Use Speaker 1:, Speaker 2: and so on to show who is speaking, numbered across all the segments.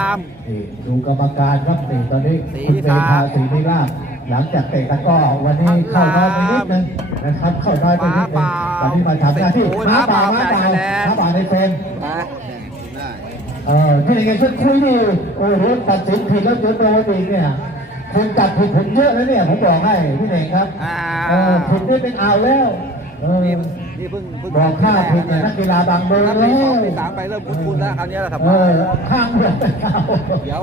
Speaker 1: อาร์ม
Speaker 2: นี่ดูกรรมการครับนี่ตอนนี้
Speaker 1: ศรี
Speaker 2: คุณ
Speaker 1: นิ
Speaker 2: เม
Speaker 1: ธา
Speaker 2: ธาศรีนิราชหลังจากเตะตะกร้อวันนี้เข้าน้อยไปนิดนึงนะครับเข้าน้อยไปนิดนึง
Speaker 1: หมา
Speaker 2: ตอนนี้มาทำหน้าที่
Speaker 1: โอ้ย
Speaker 2: หมาป่า
Speaker 1: ห
Speaker 2: ห
Speaker 1: มา
Speaker 2: มา
Speaker 1: ป่า
Speaker 2: ป่า
Speaker 1: แปดคะแนน
Speaker 2: หมาป่าในเฟรม
Speaker 1: นะ
Speaker 2: เออที่ไหนกันชุดคุยนี่โอ้โหตัดสินผิดแล้วเจอโดนอีกเนี่ยคุณตัดผิดผมเยอะแล้วเนี่ยผมบอกให้พี่เน่งครับ
Speaker 1: อ่า
Speaker 2: เออผิดนี่เป็นเอาแล้วเออ
Speaker 1: นี่ นี่เพิ่งเพิ่ง
Speaker 2: บอกข้าผิดเนี่ยนักกีฬาบางเบอร์
Speaker 1: ถ้า
Speaker 2: แล้
Speaker 1: ปี
Speaker 2: ว
Speaker 1: สองปีสามไปเริ่มคุ้นๆแล้วคราวนี้แหละครับ
Speaker 2: เออข้างเดียวไม่เอา
Speaker 1: เดี๋ยว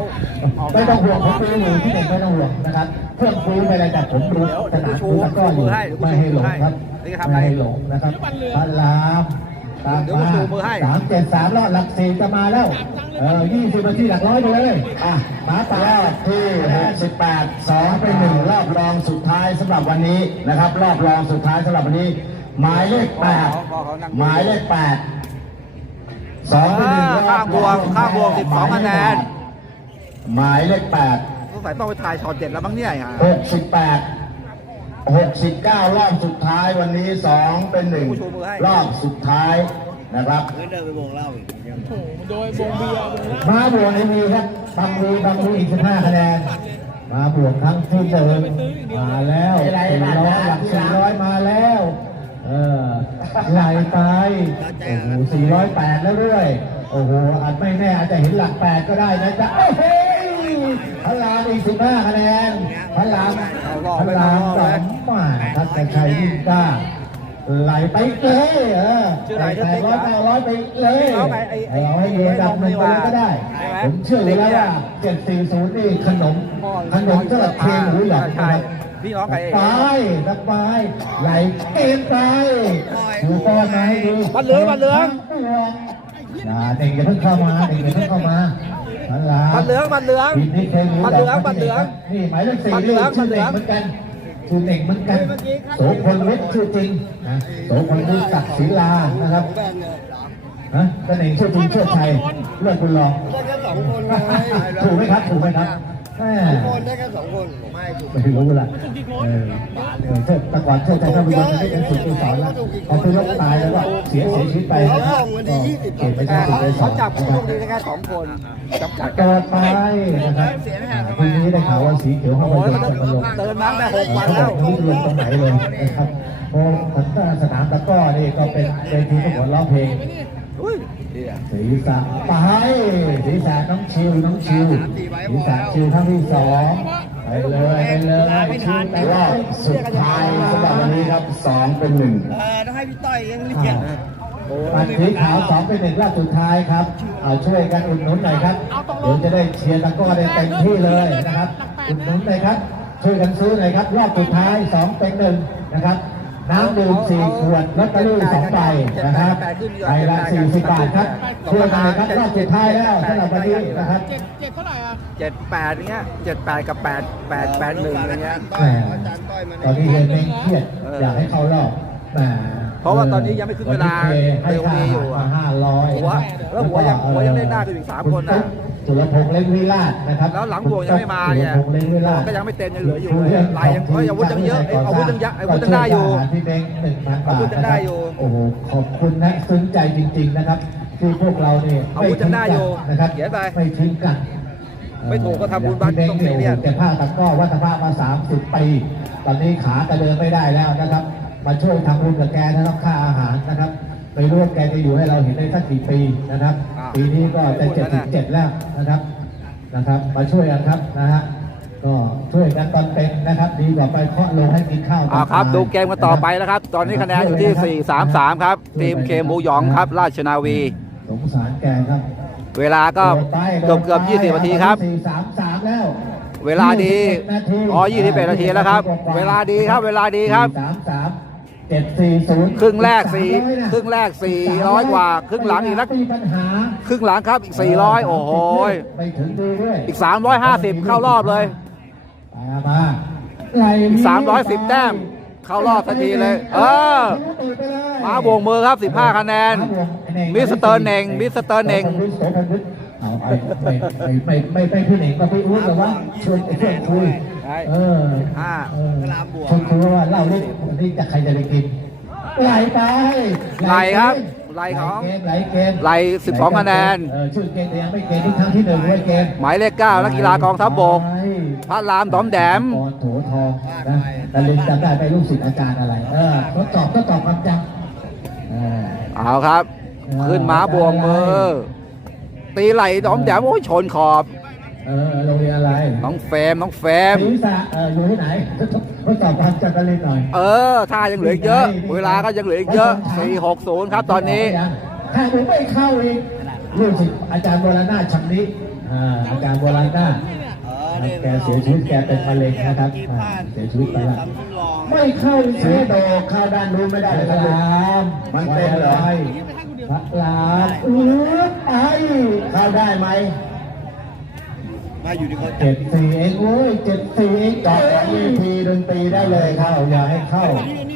Speaker 1: ออก
Speaker 2: ไม่ต้องห่วงผมดูอยู่ที่ไหนไม่ต้องห่วงนะครับเพื่อนคุยไปอะไรแต่ผมดูสนามดูตะกร้ออยู่ไม่ให้หลงครับไม่ให้หลงนะครับพลามตามมาสามเจ็ดสามรอดหลักสี่จะมาแล้วเออยี่สิบนาทีหลักร้อยไปเลยอะหมาป่าร
Speaker 3: อบที่68 2ไปหนึ่งรอบรองสุดท้ายสำหรับวันนี้นะครับ รอบรองสุดท้ายสำหรับวันนี้ หมายเลข8หมายเลข8 2ไปหนึ่งรอบ
Speaker 1: ข้างบวกข้างบวก12คะแนน
Speaker 3: หมายเลข8
Speaker 1: สงสัยต้องไปถ่ายช็อตเด็ดแล้วมั้งเนี่ยฮะ
Speaker 3: 68 69รอบสุดท้ายวันนี้2เป็นหนึ่งรอบสุดท้ายนะครับ
Speaker 2: มาบวกในมีครับบางมีบางมีอีกสิบห้าคะแนนมาบวกทั้งที่เดินมาแล้วสี่ร้อยหลักสี่ร้อยมาแล้ว เออไหลไปโอ้โหสี่ร้อยแปดแล้วด้วยโอ้โหอาจไม่แน่อาจจะเห็นหลักแปดก็ได้นะจ๊ะโอ้โหพลามอีกสิบห้าคะแนนพลามพลามสองมาทัศชัยยิ่งกล้าไหลไปเลยเออไหลแปดร้อยเก้าร้อยไปเลยเอาให้อยู่อันดับหนึ่งไปเลยก็ได้ ผมเชื่ออยู่แล้วว่า740นี่ขนมขนมสำหรับเคนหมูหยอง
Speaker 1: ใช่
Speaker 2: นะครับ
Speaker 1: พี่น้องกับเอ
Speaker 2: ไปนักไปไหลเกมไปดูบอลมาให้ดู
Speaker 1: บัตรเหลืองบัตรเหลือง
Speaker 2: อย่าเด็กอย่าเพิ่งเข้ามาเด็กอย่าเพิ่งเข้ามานั่นล่ะ
Speaker 1: บัตรเหลืองบัตรเหลือง
Speaker 2: ทีมนี้เคยรู้
Speaker 1: บัตรเหลืองบัตรเหลือง
Speaker 2: นี่หมายเลขสี่
Speaker 1: บัตรเหลื
Speaker 2: นี่
Speaker 1: อง
Speaker 2: ชื่อ
Speaker 1: บัตรเหลื
Speaker 2: เด็
Speaker 1: อกง
Speaker 2: เหมือนกันชื่อเด็กเหมือนกันโสพลเวชชื่อจริงนะโสพลรู้จักศิลานะครับฮะตนเองชื่อจริงชื่อชัยเลือกคุณรอง
Speaker 4: ได้แค่สองคนเลย
Speaker 2: ถูกไหมครับถูกไหมครับ แม่
Speaker 4: คนได้แค่สองคนผมไม่ถูก
Speaker 2: ไม่รู้ละเออเออเทพตะกอนเทพใจท่านผู้ชมได้เป็นสุดที่สอนแล้วพอคือรถตายแล้วก็เสียเสียชีวิตไปนะเก็บไป
Speaker 1: แต่
Speaker 2: ใช้สุด
Speaker 1: เขา
Speaker 2: ที่สอ
Speaker 1: เขา
Speaker 2: น
Speaker 1: จับผู้โชคดีได้แค่สองคนจำกัด
Speaker 2: เกิดไปนะครับพรุ่งนี้ได้ข่าวว่าสีเขียวเข้า
Speaker 1: โอ้
Speaker 2: ไป
Speaker 1: ย
Speaker 2: จะ
Speaker 1: มัน
Speaker 2: ลง
Speaker 1: เติมน้ำได้หกวัน
Speaker 2: เขาบ
Speaker 1: แล้
Speaker 2: อ
Speaker 1: ว
Speaker 2: กไม่รู้ลงตรงไหนเลยนะครับเพราะสนามตะก้อนี่ก็เป็นเวทีประกวดร้องเพลง
Speaker 1: อุ้ย
Speaker 2: ศีรษะไปศีรษะน้องชิวน้องชิว ศีรษะชิวครั้งที่สองไปเลยไปเลยชิวไป
Speaker 3: รอบสุดท้ายสำหรับวันนี้ครับ2เป็นหนึ่ง
Speaker 4: เออต้องให้พี่ต้อยยังเรียน
Speaker 2: ปัดสีขาวสองเป็นหนึ่งรอบสุดท้ายครับ เอาช่วยกันอุดหนุนหน่อยครับเดี๋ยวจะได้เชียร์ตะกร้อได้เต็มที่เลยนะครับอุดหนุนหน่อยครับช่วยกันซื้อหน่อยครับรอบสุดท้ายสองเป็นหนึ่งนะครับ น้ำดื่มสี่ขวดลอตเตอรี่สองใบนะครับใบละสี่สิบบาทครับช่วยกันเลยครับรอบสุดท้ายแล้วสำหรับวันนี้นะครับ
Speaker 5: เจ็ดเจ็ดเท่าไหร่อะ
Speaker 1: เจ็ดแปดเงี้ยเจ็ดแปดกับแปดแปดแปดหนึ่งอะไรเงี้ย
Speaker 2: แหมตอนนี้เห็นเองเครียดอยากให้เขารอบแหม
Speaker 1: เพราะว่าตอนนี้ยังไม่ขึ้นเวลา
Speaker 2: ให้ค่าอาหารมาห้าร้อย
Speaker 1: หัวแล้วหัวยังหัวยังเล่นได้กันอีกสามคนนะ
Speaker 2: จุลพงษ์เล็กวิราชนะครับ
Speaker 1: แล้วหลังบวกยังไม่มาเนี่ย
Speaker 2: จุลพงษ์เล็กวิราช
Speaker 1: ก็ยังไม่เต็มยังเหลืออยู่เลยลายยังเฮ้ยอาวุธยังเยอะเอ้ยอาวุธยังเยอะอาวุธยังได้อยู่
Speaker 2: พี่เบ้งหนึ่งพันบา
Speaker 1: อาวุ
Speaker 2: ท
Speaker 1: ธยังได้อยู่
Speaker 2: โอ้โหขอบคุณนะซึ้งใจจริง ๆนะครับที่พวกเราเนี่ย
Speaker 1: อาวุธยังได้อยู่
Speaker 2: นะครับ
Speaker 1: เขียนไป
Speaker 2: ไม่ทิ้งกัน
Speaker 1: ไม่ถูกก็ทำบุญบ้าน
Speaker 2: พี่เบ้ง
Speaker 1: ต้อง
Speaker 2: เนี่ย
Speaker 1: ซีเรียส
Speaker 2: แกผ้าตะกร้อวัฒนภาพมา 30 ปี ตอนนี้ขาก็เดินไม่ได้แล้วนะครับ มาช่วยทำบุญกับแกนะครับค่าอาหารนะครับไม่รู้ว่าแกจะอยู่ให้เราเห็นได้สักกี่ปีนะครับ
Speaker 1: อ่า
Speaker 2: ปีนี้ก็จะเจ็ดสิบเจ็ดแล้วนะครับนะครับ มาช่วยกันครับนะฮะก็ช่วยกันตอนเป็นนะครับ ดีกว่าไปเคาะลงให้กินข้าวตอน
Speaker 1: อ่าครับ
Speaker 2: ตาย
Speaker 1: ดูเกมกันต่อไปนะครับ ตอนนี้คะแนนอยู่ที่ 4 3 3 ครับทีมเคหมูหยองครับ ราชนาวี
Speaker 2: สงสารแกครับ
Speaker 1: เวลาก็เกือบเกือบ20นาทีครับ
Speaker 2: สี่สามสามแล้ว
Speaker 1: เวลาดี
Speaker 2: 21นาที
Speaker 1: อ๋อ 21 นาทีแล้วครับ เวลาดีครับ เวลาดีครับ
Speaker 2: สามสาม เจ็ดสี่ศูนย์
Speaker 1: ครึ่งแรกสี่
Speaker 2: 300นะ
Speaker 1: ครึ่งแรก400กว่า ครึ่งหลังอีกนัก
Speaker 2: มีปัญหา
Speaker 1: ครึ่งหลังครับอีก400โอ้โหย
Speaker 2: ไปถึงดีด้วย
Speaker 1: อีก350เข้ารอบเลย
Speaker 2: มามาไหล
Speaker 1: อีก310แต้มเข้ารอบทันทีเลย เออมาบวงมือครับ15คะแนน มิสเตอร์เน่งมิสเตอร์เน่ง
Speaker 2: เอาไอ้ไม่ไม่ไม่ไม่ไม่พี่เน่งก็พี่อุ้นแต่ว่าชวนชวนคุย
Speaker 1: ใช่
Speaker 2: เออ
Speaker 1: ห้า
Speaker 2: เออชวนคุยว่าเล่าเรื่องวันนี้จะใครจะไปกินไหลไป
Speaker 1: ไหลครับไหไล่ของ
Speaker 2: เกมไหลเกม
Speaker 1: ไล่12คะแนน
Speaker 2: เออชื่อเกมแต่ยังไม่เกมที่ครั้งที่หนึ่งด้วยเกม
Speaker 1: หมายเลขเก้านักกีฬากองทัพบกพระรามดอมแดม
Speaker 2: กรโถทองนะแต่ลินจำได้ไปลูกศิษย์อาจารย์อะไรเออทดสอบทดสอบความจำเออ
Speaker 1: เอาครับ ขึ้นม้าบวงมือตีไหลดอมแดมโอ้ยชนขอบ
Speaker 2: เออโรงเรียนอะไร
Speaker 1: น้องเฟรมน้องเฟรม
Speaker 2: ศีรษะเอออยู่ที่ไหนทดสอบความจำกันเลยหน่อย
Speaker 1: เออท่ายังเหลืออีกเยอะ เวลาก็ยังเหลืออีกเยอะ 460 ครับตอนนี้
Speaker 2: ถ้าผมไม่เข้าอีกลูกศิษย์อาจารย์โบราณนาถชำนิอ่าอาจารย์โบราณนาถ
Speaker 4: เออเนี่ย
Speaker 2: แกเสียชีวิตแกเป็นมะเร็งนะครับอ่าเสียชีวิตไปแล้ว
Speaker 4: ทำทดลอง
Speaker 2: ไม่เข้าอีก
Speaker 3: สีโดเข้าด้านนู้นไม่ได้
Speaker 2: พ
Speaker 3: เลยค
Speaker 2: ระ
Speaker 3: รับ
Speaker 2: ราม
Speaker 3: มันเต็มเหรอ
Speaker 2: พระรามอือไป
Speaker 3: เข้าได้ไหม
Speaker 4: มาอยู่ที่เขาจั
Speaker 2: เจ็
Speaker 4: บ
Speaker 2: ดสี่เองโอ้ยเจ็ดสี่เอง
Speaker 3: จอดหลังเวทีดนตรีได้เลยครับ
Speaker 2: เข้าอย่าให้เข้า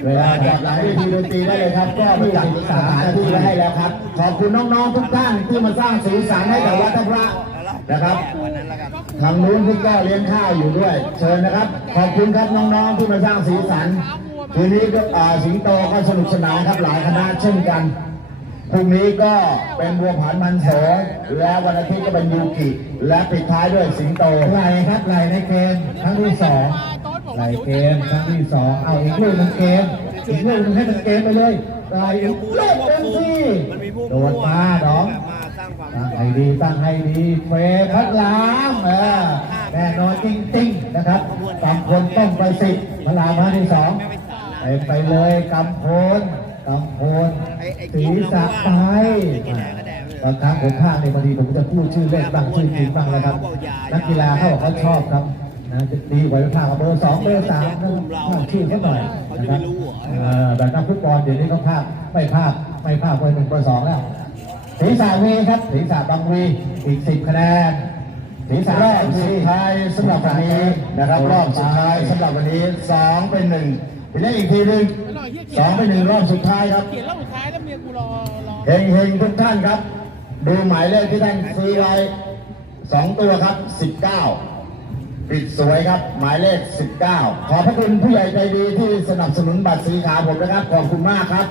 Speaker 2: เว
Speaker 3: เว
Speaker 2: ลา
Speaker 3: ลา
Speaker 2: จั
Speaker 3: จั
Speaker 2: บบห
Speaker 3: ห
Speaker 2: ลั
Speaker 3: ลั
Speaker 2: ง
Speaker 3: ง
Speaker 2: เว
Speaker 3: เว
Speaker 2: ที
Speaker 3: ที
Speaker 2: ด
Speaker 3: ด
Speaker 2: น
Speaker 3: น
Speaker 2: ต
Speaker 3: ต
Speaker 2: รี
Speaker 3: รี
Speaker 2: ได้
Speaker 3: ได้
Speaker 2: เล
Speaker 3: เลยย
Speaker 2: ค
Speaker 3: ค
Speaker 2: รั
Speaker 3: รั
Speaker 2: บบก็
Speaker 3: ก็
Speaker 2: ไม่
Speaker 3: มา
Speaker 2: จั
Speaker 3: จั
Speaker 2: ด
Speaker 3: ด
Speaker 2: ส
Speaker 3: ส
Speaker 2: ถา
Speaker 3: ถานน
Speaker 2: ที่
Speaker 3: ที่
Speaker 2: ไว้
Speaker 3: ไว้
Speaker 2: ให้
Speaker 3: ให้
Speaker 2: แล้
Speaker 3: แล้วว
Speaker 2: ค
Speaker 3: ค
Speaker 2: รั
Speaker 3: รับบขอบคุณน้องๆทุกท่านที่มาสร้างสีสันให้กับวัดพระนะครับ
Speaker 4: วันนั้นแล้วกัน
Speaker 3: ทางนู้นพี่ก็เลี้ยงข้าวอยู่ด้วย เชิญนะครับ ขอบคุณครับน้องๆที่มาสร้างสีสันทีนี้ก็อ่าสิงโตก็สนุกสนานครับหลายคณะเช่นกัน พรุ่งนี้ก็เป็นบัวผันมันโสและวันอาทิตย์ก็เป็นยูกิและปิดท้ายด้วยสิงโต
Speaker 2: ไหลครับไหลในเกมครั้งที่สองไหลเกมครั้งที่สองเอาอีกลูกนึงเกมอีกลูกนึงให้เป็นเกมไปเลยไหลอีกลูกเต็มที่โดดมาน้อง
Speaker 4: แบบมาสร้าง
Speaker 2: ตั้งให้ดีตั้งให้ดีเฟรพัดล้างเออแน่นอนจริงๆนะครับกำพลต้องไปสิพระรามาที่สองไปไปเลยกำพล กำพลศีรษะไปบางครั้งผมพลาดในบางทีผมจะพูดชื่อเล่นบ้างชื่อจริงบ้างนะครับ นักกีฬาเขาบอกเขาชอบครับนะจะดีกว่าไปพลาดกับเบอร์สองเบอร์สามนะพลาดชื่อเขาหน่อยนะครับเออแบบนักฟุตบอลเดี๋ยวนี้เขาพลาดไม่พลาดไม่พลาดเบอร์หนึ่งเบอร์สองแล้วศีรษะวีครับศีรษะบางวีอีกสิบคะแนนศีรษะ
Speaker 3: รอบสุดท้ายสำหรับวันนี้นะครับรอบสุดท้ายสำหรับวันนี้สองเป็นหนึ่ง ไปเล่นอีกทีหนึ่งสองเป็นหนึ่งรอบสุดท้ายครับ
Speaker 5: เขียนรอบสุดท้ายแล้วเมียกูรอรอ
Speaker 3: เฮงเฮงทุกท่านครับ ดูหมายเลขที่ท่านซื้อไว้สองตัวครับสิบเก้าปิดสวยครับ หมายเลขสิบเก้าขอบพระคุณผู้ใหญ่ใจดีที่สนับสนุนบัตรสีขาวผมนะครับ ขอบคุณมากครับ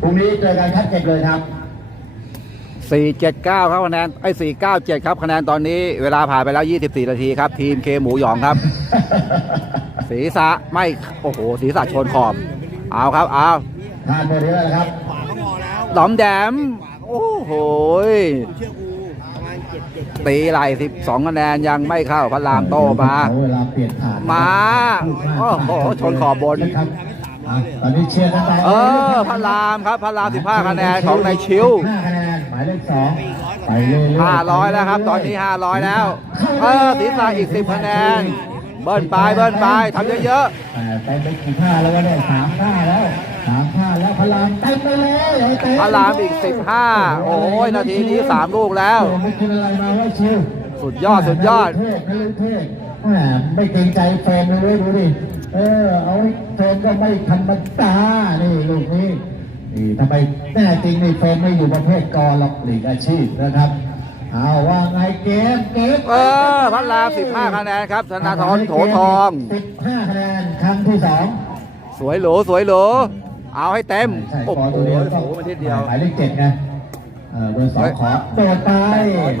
Speaker 3: พรุ่งนี้เจอกันครับเก็บเลยครับ
Speaker 1: 479 ครับคะแนนไอ้ย497 ครับคะแนนตอนนี้เวลาผ่านไปแล้ว 24 นาทีครับ ทีมเคหมูหยองครับ ศีรษะไม่โอ้โหศีรษะชนขอบเอาครับเอา
Speaker 3: ทานไปเรื่อยๆนะครับ
Speaker 4: ขวาก็พอแล้ว
Speaker 1: ดอมแดม โอ้โหย
Speaker 4: เชื่อกูประมาณเจ็ดเจ็ดเจ็ด
Speaker 1: ตีไหล12คะแนนยังไม่เข้าพระรามโตมา
Speaker 2: เวลาเปลี่ยนผ่าน
Speaker 1: มาโอ้โหชนขอบบน
Speaker 2: นะครับอะตอนนี้เชียร์กันไป
Speaker 1: เออพระรามครับพระราม15คะแนนของนายชิว
Speaker 2: ห้าคะแนนหมายเลขสองไปเรื่อยๆ
Speaker 1: 500แล้วครับ ตอนนี้500แล้ว เออศีรษะอีก10คะแนนเบิ้ลไปเบิ้ลไปทำเยอะ
Speaker 2: แต่ไปไปกี่ท่าแล้ววะเนี่ยสามท่าแล้วสามท่าแล้วพลามเต็มไปเลยเอเต็
Speaker 1: ๆพระรามอีก15โอ้ยนาทีนี้3ลูกแล้ว
Speaker 2: โอ้ไม่กินอะไรมาว่าชิว
Speaker 1: สุดยอดสุดยอด
Speaker 2: เทพนะลูกเทพแหมไม่เกรงใจแฟนเลยเว้ยดูดิเออเอาไว้แฟนก็ไม่ธรรมดานี่ลูกนี้นี่ทำไมแน่จริงนี่แฟนไม่อยู่ประเภทกอหรอกหลีกอาชีพนะครับ เอาว่าไงเกมเกม
Speaker 1: เออพระราม15คะแนนครับธนาธรโถทอง
Speaker 2: 15คะแนนครั้งที่สอง
Speaker 1: สวยหรูสวยหรูเอาให้เต็ม
Speaker 2: ใช่
Speaker 1: โอ้
Speaker 2: ข
Speaker 1: โห
Speaker 2: อตัวเดียว
Speaker 1: โอ้โหมันทีเดียว
Speaker 2: หมายเลขเจ็ดไงเออเบอร์สองขอโดดไป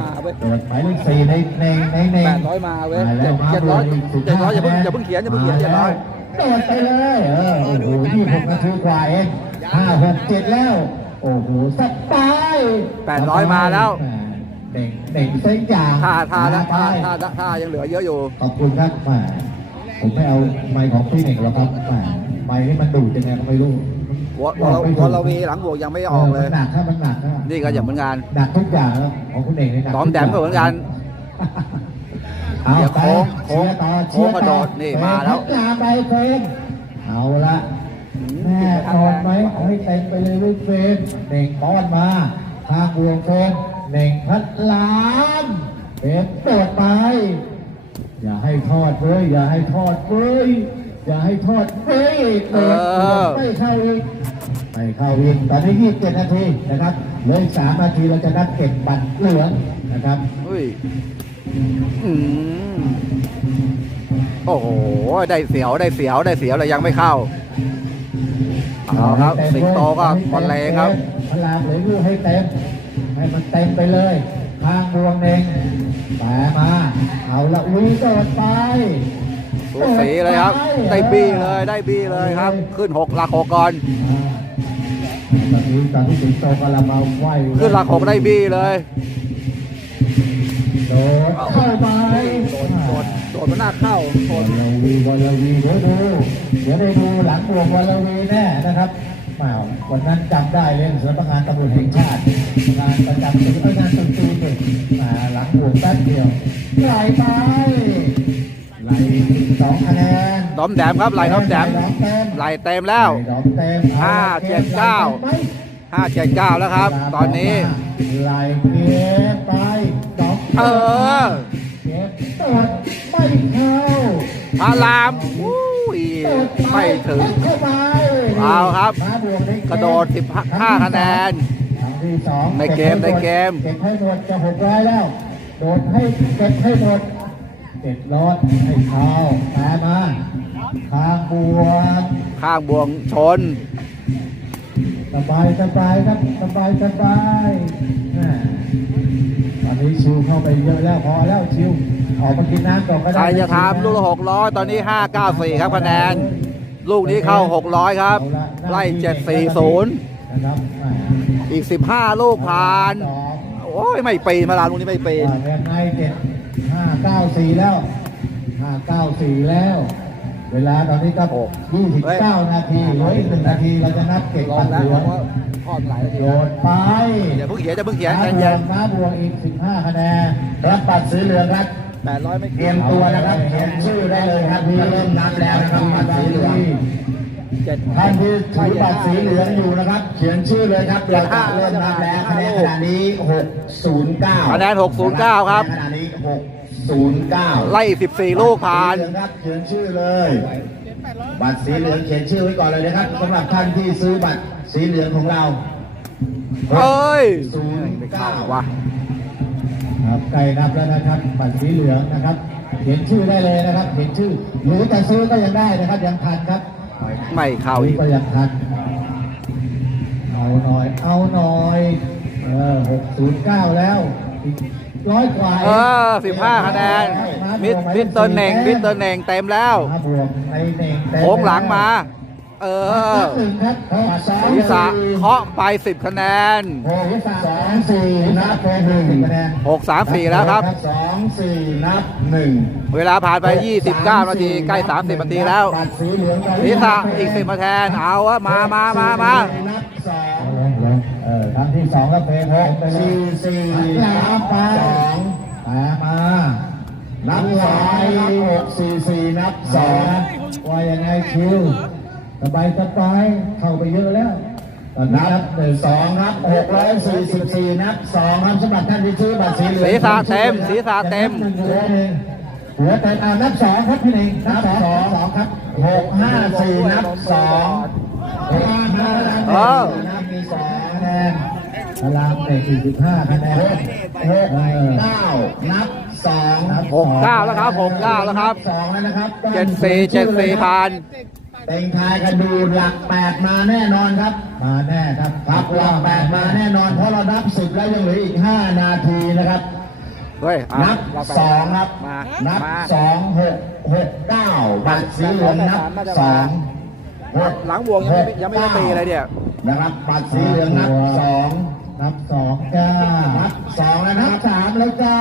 Speaker 1: มาเว้ย
Speaker 2: โดดหมายเลขสี่ในในในใน
Speaker 1: 800มาเว้ย
Speaker 2: แล้ว
Speaker 1: เจ็ดร้อยเจ็ดร้อยอย่าเพิ่งอย่าเพิ่งเขียนอย่าเพิ่งเขียนเจ็ดร้อย
Speaker 2: โดดไปเลยเออโอ้โหยี่หกนาทีกว่าเองห้าหกเจ็ดแล้ว โอ้โหสบาย
Speaker 1: 800มาแล้ว
Speaker 2: เด็กเด็กเส้นอย่าง
Speaker 1: ท่าท่าท่า
Speaker 2: ไป
Speaker 1: ท่าท่าท่ายังเหลือเยอะอยู่
Speaker 2: ขอบคุณครับแหมผมไม่เอาไมค์ของพี่เอกหรอกครับแหมไมค์นี่มันดูดยังไงก็ไม่รู้
Speaker 1: วอวอวอลวีหลังบวกยังไม่ออกเลย
Speaker 2: มันหนักครับมันหนักครับ
Speaker 1: นี่ก็อย่างเหมือนกัน
Speaker 2: หนักทุกอย่างครับของคุณเอกนี่หนัก
Speaker 1: ตอมแดมก็เหมือนกัน
Speaker 2: เอา
Speaker 1: เดี๋ยว
Speaker 2: ไป
Speaker 1: โค้ง
Speaker 2: เชียร์ต่อ
Speaker 1: โค้งกระโดดนี่มาแล้ว
Speaker 2: เฟรพัฒนาไปเฟรมเอาละแม่ตอนไหมเอาให้เต็มไปเลยลูกเฟรมเน่งป้อนมาทางวงเฟร มเน่งพัดลามเฟรมโดดไป อย่าให้ทอดเว้ยอย่าให้ทอดเว้ยอย่าให้ทอดเว้ยเปิด
Speaker 1: เออ
Speaker 2: ไม่เข้าอีกไม่เข้าอีกตอนนี้27นาทีนะครับเหลืออีก3นาทีเราจะนัดเก็บบัตรเหลืองนะครับ
Speaker 1: อุ้ยอืมโอ้โห ได้เสียวได้เสียวได้เสียวเลยยังไม่เข้าเอาครับสิงโตก็บอลเลงครับ
Speaker 2: เพลามเหลืออยู่ให้เต็ม ให้มันเต็มไปเลยทางบวงเองแต่มา เอาละวีโดดไป
Speaker 1: สูสีเลยครับ ได้บี้เลยได้บี้เลยครับ ขึ้นหกหลักหกก่อน
Speaker 2: ตอนนี้ตอนที่สิงโตกำลังมาไหว
Speaker 1: ขึ้นหลักหกได้บี้เลย
Speaker 2: โดดเข้าไป
Speaker 1: โดดโดดโดดมันหน้าเข้าโด
Speaker 2: ว
Speaker 1: ด
Speaker 2: ลวีวลวีเดี๋ยวดูเดี๋ยวได้ดูหลังบวงวลวีแน่นะครับ มาวันนั้นจำได้เลยสำนักงานตำรวจแห่งชาติงานประจำสำนักงานตำรวจเนี่ยมาหลังบวงแป๊บเดียวไหลไปไหลสองคะแนน
Speaker 1: ดอมแดมครับไหลดอมแดมไหลเต็มแล้ว
Speaker 2: ไหลเต็ม
Speaker 1: ห้าเจ็ดเก้าห้าเจ็ดเก้าแล้วครับ ตอนนี้
Speaker 2: ไหลเก็บไปดอก
Speaker 1: เออ
Speaker 2: เก็บตดไม่เข้า
Speaker 1: พารามอุ้ยไม่ถึง
Speaker 2: เข้าไป
Speaker 1: เอาครับ
Speaker 2: ม้าบวกในเม
Speaker 1: กระโดด 15คะแนน
Speaker 2: ครั้งที่สอง
Speaker 1: ในเกมในเกม
Speaker 2: เก็บให้หมดจะหกร้อยแล้ว โดดให้เก็บให้หมดเก็บรถให้เข้าตามมาทางบวก
Speaker 1: ข้างบวงชน
Speaker 2: สบายสบายครับสบายสบายแม่ตอนนี้ชิวเข้าไปเยอะแล้วพอแล้วชิว ออกมากินน้ำก่อนก็
Speaker 1: ใค
Speaker 2: ได้
Speaker 1: รจะทำลูกละหกร้อยตอนนี้ห้าเก้าสี่ครับคะแนน ลูกนี้เข้าหกร้อยครับ ไล่เจ็ดสี่ศูนย์
Speaker 2: นะครับแหม่
Speaker 1: อีกสิบห้าลูกผ่าน
Speaker 2: สอง
Speaker 1: โอ้ยไม่ปีนมาลานลูกนี้ไม่ปีน
Speaker 2: ว่ายังไงเจ็ดห้าเก้าสี่แล้วห้าเก้าสี่แล้ว เวลาตอนนี้ก็ยี่สิบเก้านาทีเหลืออีกหนึ่งนาทีเราจะนับเก็บปัดเหลือง
Speaker 1: ทอดไหลายนาที
Speaker 2: โดดไป
Speaker 1: อย่าเพิ่งเขียนอย่าเพิ่งเขียน
Speaker 2: ม้า
Speaker 1: ใจ
Speaker 2: บว
Speaker 1: เย็น
Speaker 2: กม้าบวกอีกสิบห้าคะแนน
Speaker 3: รับบัตรสีเหลืองครับ
Speaker 1: แปดร้อยไม่
Speaker 3: เตรียมตัวนะครับเขียนชื่อได้เลยครับจะเริ่มนับแล้วนะครับบัตรสีเหลือง
Speaker 1: เจ็ด
Speaker 3: ท่านที่ถือบัตรสีเหลืองอยู่นะครับ เขียนชื่อเลยครับเราจะเริ่มนับแล้วคะแนนขณะนี้609
Speaker 1: คะแนน609ครับ
Speaker 3: ขณะนี้609
Speaker 1: ไล่สิบสี่ลูกผ่าน
Speaker 3: สีเหลืองครับเขียนชื่อเลยบัตรสีเหลืองเขียนชื่อไว้ก่อนเลยนะครับสำหรับท่านที่ซื้อบัตรสีเหลืองของเรา
Speaker 1: เฮ้ย
Speaker 3: ศูนย์
Speaker 1: ไม่
Speaker 3: เก้า
Speaker 1: เข้าว่ะ
Speaker 2: ครับใกล้นับแล้วนะครับบัตรสีเหลืองนะครับเขียนชื่อได้เลยนะครับเขียนชื่อ หรือจะซื้อก็ยังได้นะครับ ยังทันครับ
Speaker 1: ไม่เข้า
Speaker 2: ซื้
Speaker 1: อี
Speaker 2: อกก็ยังทันเอาหน่อย เอาหน่อยเออหกศูนย์เก้าแล้วอีกร้อยกว่า
Speaker 1: เออสิบห้าคะแนนมิดมิดเตอร์เน่งมิดเตอร์เน่งเต็มแล้ว
Speaker 2: มาบวกในเน่งเต็ม
Speaker 1: โค้งหลังมา เออ
Speaker 2: หนึ่งครับหกสอง
Speaker 1: ศีรษะเคาะไปสิบคะแนน
Speaker 2: หกสองสี่นับหนึ่งคะแนน
Speaker 1: หกสามสี่แล้วครับ
Speaker 3: สองสี่นับหนึ่ง
Speaker 1: เวลาผ่านไป 29 นาที ใกล้ 30 นาทีแล้ว
Speaker 3: บัตรสีเหลืองตอน
Speaker 1: ศี
Speaker 3: นี้
Speaker 1: รษะอีกสิบมาแทน เอาวะมามามามา
Speaker 3: นับสอง
Speaker 2: ลงลงเออครั้งที่สองแล้วเพลงหกไปเลย
Speaker 3: สี่สี่นับสอง
Speaker 2: มามา
Speaker 3: นับสองนับหกสี่สี่นับส
Speaker 2: ส
Speaker 3: อ
Speaker 2: องงว่ายังไงคิว สบายสบายเข้าไปเยอะแล้วตอนนี้
Speaker 3: นั
Speaker 2: นั
Speaker 3: บบ
Speaker 2: หนึ่ง
Speaker 3: สองนับหกร้อยสี่สิบสี่นับสองครับสำหรับท่านที่ซื้อบัตรสีเหลือง
Speaker 1: ศีรษะเต็มศีรษะเต็ม
Speaker 2: หนึ่งเหลือหนึ่งเหลือแต่อ่านับสองครับพี่หนึ่งนับสองสองครับ
Speaker 3: หกห้าสี่นับสอง
Speaker 2: หกห้า
Speaker 1: เออ
Speaker 2: นับมีสองคะแนนพลังเตะสี่สิบห้าคะแนน
Speaker 3: หกเก้านับสอง
Speaker 1: หกเก้าแล้วครับหกเก้าแล้วครับ
Speaker 3: สองแล้วนะครับ
Speaker 1: เจ็ดสี่เจ็ดสี่ผ่าน
Speaker 3: เต็งทายกันดูหลักแปดมาแน่นอนครับ
Speaker 2: มาแน่ครับ
Speaker 3: ครับหลักแปดมาแน่นอนเพราะเรานับสิบแล้วยังเหลืออีกห้านาทีนะครับ
Speaker 1: เฮ้ยเอา
Speaker 3: นับ
Speaker 1: เราไป
Speaker 3: สองครับ
Speaker 1: มา
Speaker 3: นับ
Speaker 1: มา
Speaker 3: สองหกหกเก้าบัตรสีเหลืองนับสองหก
Speaker 1: หลังบวงยังไม่ยังไม่ได้ตีเลยเนี่ย
Speaker 3: นะครับบัตรสีเหลืองนับสอง
Speaker 2: นับสองจ้า
Speaker 3: นับสองแล้วนับสามแล้วจ้า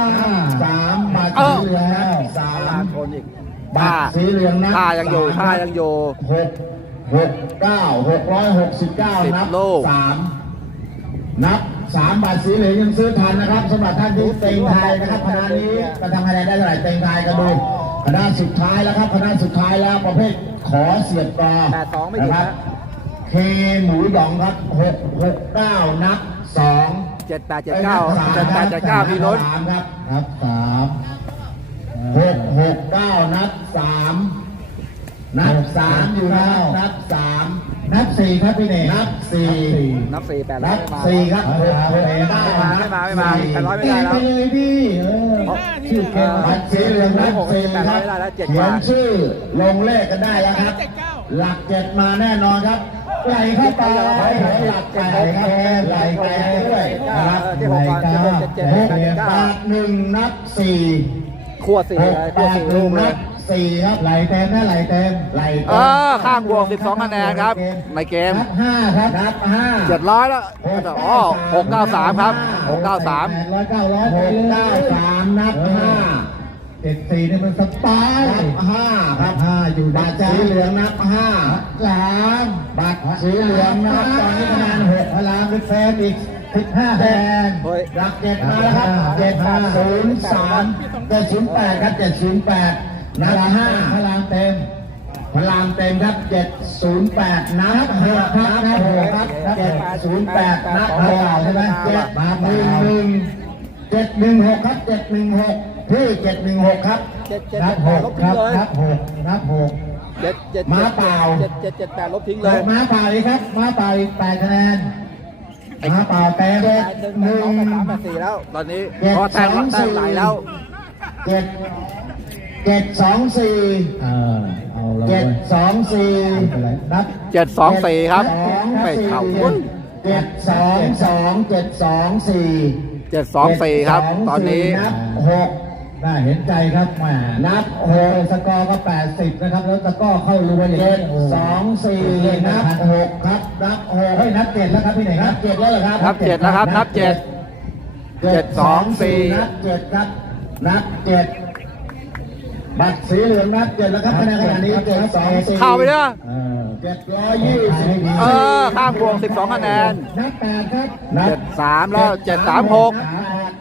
Speaker 3: สามบัตร
Speaker 1: เอ
Speaker 3: สี
Speaker 1: อ
Speaker 3: เหลืองนับสา
Speaker 1: ลามชนอีก
Speaker 3: บัตรสีเหลืองนับ
Speaker 1: ท่ายังอยู่
Speaker 3: สม
Speaker 1: ท่ายังอยู่
Speaker 3: หกหกเก้าหกร้อยหกสิบเก้า
Speaker 1: สิบ
Speaker 3: นับ
Speaker 1: ลูก
Speaker 3: สามนับสามบัตรสีเหลืองยังซื้อทันนะครับสำหรับท่านที่เต็งไทยนะครับคณะนี้กระทำคะแนนได้เท่าไหร่เต็งไทยกันดูคณะสุดท้ายแล้วครับคณะสุดท้ายแล้วประเภทขอเสียบกอ
Speaker 1: แปดสองไม่ถึง
Speaker 3: นะค
Speaker 1: นะ
Speaker 3: รับเคหมูดองครับหกหกเก้านับสอง
Speaker 1: เจ็ดแปดเจ็ดเก้าเจ็ดแปดเจ็ดเก้าพี่รถ
Speaker 3: สามครับ
Speaker 2: นับสาม
Speaker 3: หกหกเก้านับสามนับสามอยู่นะครับนับสาม
Speaker 2: นับสี่ครับพี่เน่
Speaker 3: นับสี่
Speaker 1: นับสี่แปด
Speaker 3: นั
Speaker 1: แล้ว
Speaker 3: บ
Speaker 1: ไม่มา
Speaker 3: สี่ครับหกหกเก้า
Speaker 1: ไม่มาไม่มาไม่มาแปดร้อยไม่
Speaker 2: ตี
Speaker 1: ได้
Speaker 2: ไป
Speaker 1: แล้ว
Speaker 2: เลยพี่เออชื่อเกม
Speaker 3: บัตรสีเหลืองนับสี่
Speaker 1: แปด
Speaker 3: ค
Speaker 1: ร้อ
Speaker 3: รั
Speaker 1: ย
Speaker 3: บ
Speaker 1: ไม่ได้แล้วเจ็ด
Speaker 3: เขี
Speaker 1: ก
Speaker 3: ย
Speaker 1: ว่า
Speaker 3: นชื่อลงเลขกันได้แล้วครับ หลักเจ็ดมาแน่นอนครับไหลเข้าไปหลับไหลครับไหลไปด้วยนะครับ
Speaker 1: ที่หกก่อนเจ็ดหกเจ็ดเจ็ด
Speaker 3: หก
Speaker 1: แปด
Speaker 3: แป
Speaker 1: เก้า
Speaker 3: ดหนึ่งนับสี่
Speaker 1: ขั้วสี่
Speaker 3: หก
Speaker 1: เลย
Speaker 3: แป
Speaker 1: ขั้ว
Speaker 3: ด
Speaker 1: สี่
Speaker 3: ห
Speaker 1: ลู
Speaker 3: นึ่ง
Speaker 1: กเล
Speaker 3: นั
Speaker 1: ย
Speaker 3: บสี่ครับ
Speaker 2: ไหลเต็มนะไหลเต็ม
Speaker 3: ไหล
Speaker 1: เออข้างบวก12คะแนนครับ ในเกม
Speaker 2: นับห้าครับ
Speaker 3: นับห้า
Speaker 1: เจ็ดร้อยแล้วอ๋อหกเก้าสามครับหกเก้าสาม
Speaker 2: แปดร้อยเก้าร้อย
Speaker 3: ห
Speaker 2: ไป
Speaker 3: ก
Speaker 2: เลย
Speaker 3: เก้าสามนับห้า
Speaker 2: เจ็ดสี่นี่มันสบาย
Speaker 3: นับห้าครับ
Speaker 2: ห้าอยู่
Speaker 3: บั
Speaker 2: นะ
Speaker 3: ตร
Speaker 2: จ๊ะ
Speaker 3: สีเหลืองนับห้า
Speaker 2: สาม
Speaker 3: บัตรสีเหลืองนับตอนนี้คะแนนหก
Speaker 2: พลามเป็นแฟนอีก สิบห้าคะแนน
Speaker 1: เฮ้ย
Speaker 3: หลักเจ็ดมาแล้วครับเจ็ดห้าศูนย์สามเจ็ดศูนย์แปดครับเจ็ดศูนย์แปดนับห้า
Speaker 2: พลามเต็ม
Speaker 3: พลามเต็มครับเจ็ดศูนย์แปดนับหกครับนับหกครับเจ็ดศูนย์แปดนับหกใช่ไหมเจ็ดมาหนึ่งหนึ่งเจ็ดหนึ่งหกครับเจ็ดหนึ่งหกพี่เจ็ดหนึ่งหกครับ
Speaker 1: เจ็ดเจ็ด
Speaker 2: นั
Speaker 1: แป
Speaker 2: บ
Speaker 1: ด
Speaker 2: ห
Speaker 1: ล
Speaker 2: ก
Speaker 1: บ
Speaker 2: ค
Speaker 1: ทิ้
Speaker 2: รั
Speaker 1: ง
Speaker 2: บ
Speaker 1: เลย
Speaker 2: นับหกนับหก
Speaker 1: เจ็ดเจ็ด
Speaker 3: ม้าเปล่า
Speaker 1: เจ็ดเจ็ดเจ็ดแปดลบทิ้งเลย
Speaker 2: ม้าเปล่าอีกครับม้าเปล่าอีกแปดคะแนน ม้าเปล่าเต็ม
Speaker 1: แปดหนึ่งแปดสองแปดสามแปดสี่แล้ว ตอนนี้เพราะแต้มแต้มไหลแล้ว
Speaker 3: เจ็ดเจ็ดสองสี่
Speaker 2: เออเอาละ
Speaker 3: เจ็ดสองสี่
Speaker 2: นับ
Speaker 1: เจ็ดสองสี่ครับ
Speaker 3: สอง
Speaker 1: ไม่
Speaker 3: สี่
Speaker 1: เข่าวุ้น
Speaker 3: เจ็ดสองสองเจ็ดสองสี่
Speaker 1: เจ็ดสองสี่ครับ ตอนนี้
Speaker 3: นับหก
Speaker 2: น่าเห็นใจครับแหม
Speaker 3: นับห
Speaker 2: โอ้
Speaker 3: ก
Speaker 2: สกอร์ก็แปดสิบนะครับ แล้วตะกร้อเข้ารูอย่าง
Speaker 3: เจ็
Speaker 2: นี้
Speaker 3: ด
Speaker 2: โอ้
Speaker 3: สองสี่นับหกครับนับหก
Speaker 2: เฮ้ยนับเจ็ดแล้วครับพี่ไหนค
Speaker 3: นั
Speaker 2: รั
Speaker 3: บบเจ็ดแล้วเหรอครับ
Speaker 1: นับเจ็ดแล้วครับนับเจ็ดเจ็ดสองสี่
Speaker 3: นับเจ็ดครับนับเจ็ดบัตรสีเหลืองนับเจ็ดแล้วครับคะแนนขณะนี้เจ็ดสองสี่
Speaker 1: เข้าไปเด้อ
Speaker 2: เออ
Speaker 3: เจ็ดร้อยยี่สิบ
Speaker 1: เออข้างบวกสิบสองคะแนน
Speaker 2: นับแปดครับ
Speaker 1: เจ็ดสามแล้วเจ็ดสามหก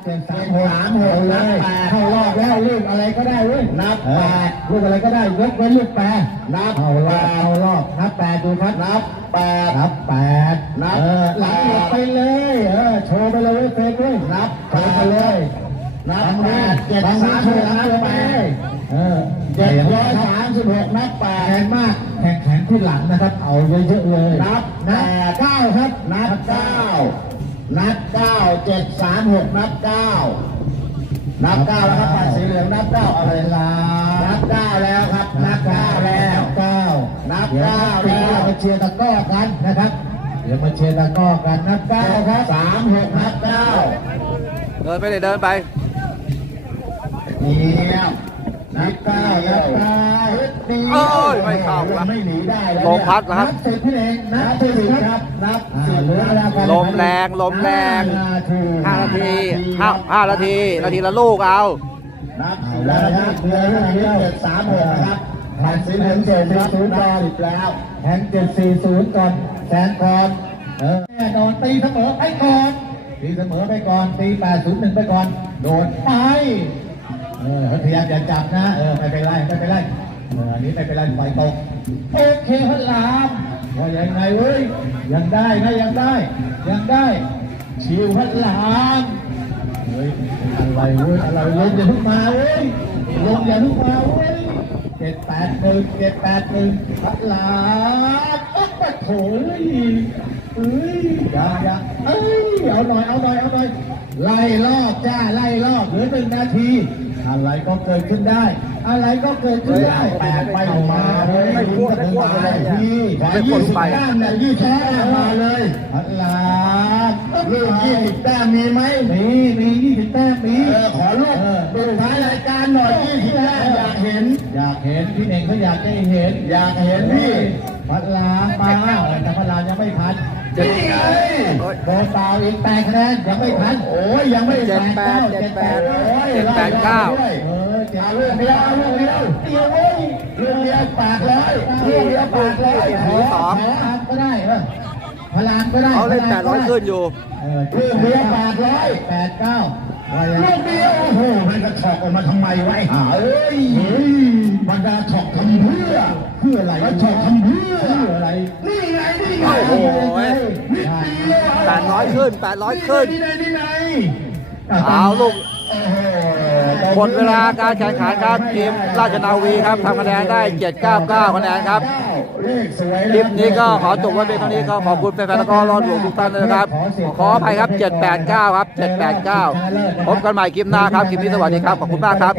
Speaker 2: เจ็ดสามหกสามหกเลยเข้ารอบแล้วลูกอะไรก็ได้เว้ย
Speaker 3: นับ
Speaker 2: เอ
Speaker 3: แป
Speaker 2: อ
Speaker 3: ด
Speaker 2: ลูกอะไรก็ได้ยกเว้นลูกแปด
Speaker 3: นับ
Speaker 2: เข้ารอบเข้ารอบนับแปดดูครับ
Speaker 3: นับแปด
Speaker 2: นับแปด
Speaker 3: นับ
Speaker 2: เออหลังหลบไปเลยเออโชว์ไปเลยเว้ยเฟซเว้ย
Speaker 3: นับ
Speaker 2: โชว์ไปเลย
Speaker 3: นับ
Speaker 2: ทำ
Speaker 3: แป
Speaker 2: แป
Speaker 3: ด
Speaker 2: ด
Speaker 3: เจ็
Speaker 2: เจ็
Speaker 3: ด
Speaker 2: ด
Speaker 3: สา
Speaker 2: สามม
Speaker 3: ห
Speaker 2: ห
Speaker 3: ก
Speaker 2: ก
Speaker 3: นั
Speaker 2: นั
Speaker 3: บบ
Speaker 2: ไป
Speaker 3: ไป
Speaker 2: เออ
Speaker 3: เจ็ดร้อยสามสิบหกนับแป
Speaker 2: แข่
Speaker 3: ด
Speaker 2: งมากแข่งแข่งที่หลังนะครับ เอาเยอะๆเลย
Speaker 3: นับแป
Speaker 2: นับ
Speaker 3: ด
Speaker 2: เก้าครับ
Speaker 3: นับเก้า นับเก้าเจ็ดสามหกนับเก้านับเก้าแล้วครับปัดสีเหลืองนับเก้าเอา
Speaker 2: เว
Speaker 3: เลย
Speaker 2: ลา
Speaker 3: นับเก้าแล้วครับนับเก้าแล้ว
Speaker 2: เก้า
Speaker 3: นับ
Speaker 2: ดี๋ยว
Speaker 3: เก้าแล้ว
Speaker 2: เรามาเชียร์ตะกร้อกันนะครับ เดี๋ยวมาเชียร์ตะกร้อกันนับเก้าครับ
Speaker 3: สามหกนับเก้า
Speaker 1: เดินไปเลยเดินไป
Speaker 3: เดียว นับเก้านับเก้า
Speaker 1: โอ้ยไม่เข้าครับ
Speaker 3: ไม่หนีได้แล้ว
Speaker 1: ลมพัดเหรอครับ
Speaker 2: นับสิบพี่เองนั
Speaker 3: นั
Speaker 2: บบสิ
Speaker 3: สิ
Speaker 2: บบค
Speaker 3: ค
Speaker 2: รั
Speaker 3: รั
Speaker 2: บบ
Speaker 3: นับ
Speaker 2: อ่า
Speaker 3: สิบ
Speaker 2: เหลือเวลาการ
Speaker 1: ลมแรงลมแรง
Speaker 2: ห้านาที
Speaker 1: ห้านาทีห้าห้านาทีนาทีละลูกเอา
Speaker 3: นับสิบแล้วนะครับเหลือลูกนี้เจ็ดสามหกนะครับผ่านสีเหลืองเจ็ดครับนับสิบแล้ว
Speaker 2: แข่งเจ็ดสี่ศูนย์ก่อนแสนก่อนเออแน่นอนตีเสมอไปก่อนตีเสมอไปก่อนตีแปดศูนย์หนึ่งไปก่อนโดนไปเออพยายามอย่าจับนะ เออไม่เป็นไรไม่เป็นไรเอออันนี้ไม่เป็นไรปล่อยตกโอเคพระรามว่ายังไงเว้ยยังได้นะยังได้ ยังได้ ชิวพระรามเฮ้ยอะไรเว้ยอะไรลงอย่าเพิ่งมาเว้ยลงอย่าเพิ่งมาเว้ยเจ็ดแปดหนึ่งเจ็ดแปดหนึ่งพัดลาอ๊อกปะโถยเอ้ยยังยังเอ้ยเอาหน่อยเอาหน่อยเอาหน่อยไล่รอบจ้าไล่รอบเหลือหนึ่งนาที อะไรก็เกิดขึ้นได้ อะไรก็เกิดขึ้นได้แปดไปมาเฮ้ย
Speaker 1: ไม่กลัวไม่กลัว
Speaker 2: ไปที่
Speaker 3: ขอยี่สิบแต้มเนี่ยยี่สิบแต้มมาเลย
Speaker 2: พัดลา
Speaker 3: ลูกยี่สิบแต้มมีไหม
Speaker 2: มีมียี่สิบแต้มมี
Speaker 3: เออขอลูกปิดท้ายรายการหน่อยยี่สิบแต้มอยากเห็น
Speaker 2: อยากเห็นพี่เน่งเขาอยากได้เห็น
Speaker 3: อยากเห็นพี่
Speaker 2: พัดลามมาแต่พัดลามยังไม่พัน
Speaker 3: นี่ไง
Speaker 2: โดนเปล่าอีกแปดคะแนนยังไม่พัน
Speaker 3: โอ้ยยังไม่
Speaker 1: เจ็ดแปด
Speaker 2: เจ็
Speaker 1: เจ็
Speaker 2: ด
Speaker 1: ด
Speaker 2: แป
Speaker 1: แป
Speaker 2: ด
Speaker 1: ด
Speaker 3: โอ้ย
Speaker 1: เจ็ดแปดเก้า
Speaker 2: เออเจ็ด
Speaker 3: เอาลูกเดียวเอาลูกเดียวเดียวเว้ยลูกเดียวปากร้อยลูกเดียวปากร้อย
Speaker 1: หนีสอง
Speaker 2: พลามก็ได้เออพลามก็ได้
Speaker 1: เขาเล่นแปดร้อยขึ้นอยู่
Speaker 2: เออ
Speaker 3: ลูกเดียวปากร้อย
Speaker 2: แปดเก้าว่ายัง
Speaker 3: ลูกเดียวโอ้โหมันกระถอกออกมาทำไมวะไอ้ห่าเอ้ยเฮ้ยมันจะถอกทำเพื่อ
Speaker 2: เพื่ออะไร
Speaker 3: มันถอกทำเพื่อ
Speaker 2: เพื่ออะไร
Speaker 3: นี่ไงนี่ไง
Speaker 1: โอ้โห
Speaker 3: นิดเดียว
Speaker 1: แปดร้อยขึ้นแปดร้อยขึ้น
Speaker 3: นี่ไงนี่ไง
Speaker 1: เอาลูก
Speaker 3: โอ้โห
Speaker 1: หมดเวลาการแข่งขันครับทีมราชนาวีครับทำคะแนนได้ 799 คะแนนครับ
Speaker 3: เลขสวย
Speaker 1: คลิปนี้ก็ขอจบไว้เพียงเท่านี้ก็ขอบคุณแฟนๆแล้วก็รอดูทุกท่านด้วยนะครับ ขออภัยครับ 789 ครับ 789 พบกันใหม่คลิปหน้าครับ คลิปนี้สวัสดีครับ ขอบคุณมากครั
Speaker 2: บ